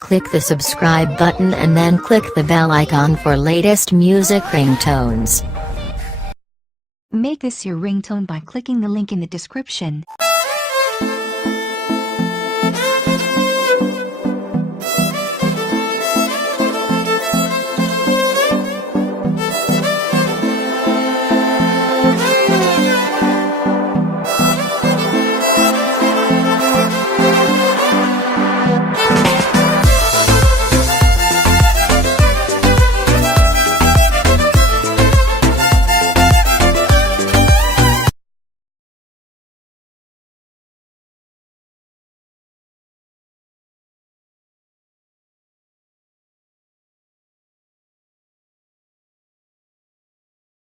Click the subscribe button and then click the bell icon for latest music ringtones. Make this your ringtone by clicking the link in the description.